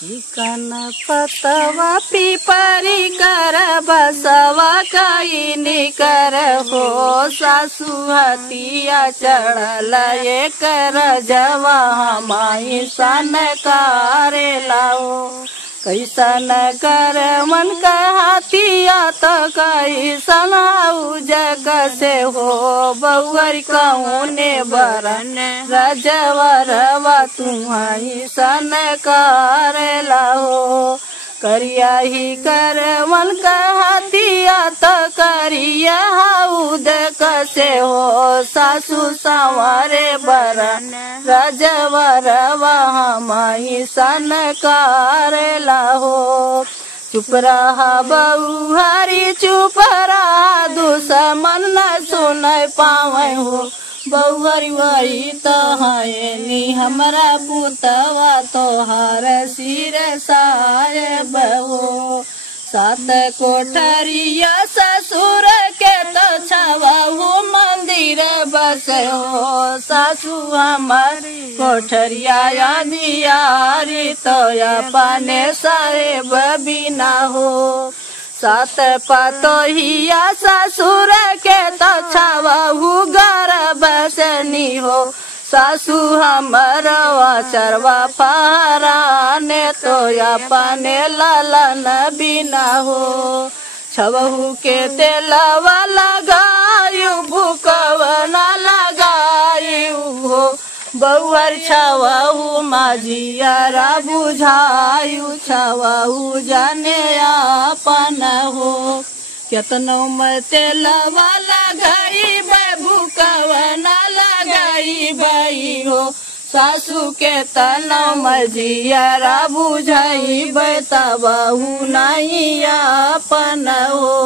चिकन पतवा पिपरी कर बसवा कई निकर हो सासु हतिया चढ़ल कर जवा हमाई सन कारे लाओ कैसन कर मन कहतिया तो कैसन जग से हो बउअर कौने बरन रजवरवा तुम्हारी सन कर लाओ करिया ही कर मन कहतिया तो करिया उद कसे हो सासु संवारे बरन रजवरवा हमाई सन कर लाहो चुप रहा बहू हरी चुप रहा दुश्मन न सुन पावे हो बहुहरी वही तो है हमरा पुतवा तोहार सिर साय बहो सात कोठरिया ससुर के तो छवाहू मंदिर बस हो सासु हमारी कोठरिया दियारी तो अपने साहेब बिना हो सात पतोहिया ससुर के तो छवाहू घर बसनी हो सासु हमरवा चरवा फहराने तो अपने लालन बिना हो छवहू के तेलवा लगायू भूकवना लगायू हो बउअर छवहू माझियारा बुझायू छवहू जाने आपन हो केतनो में तेलवा लगाई भूकवना लगाई बई हो सासु के तना मजियारा बुझाई बतबहू नहीं अपन हो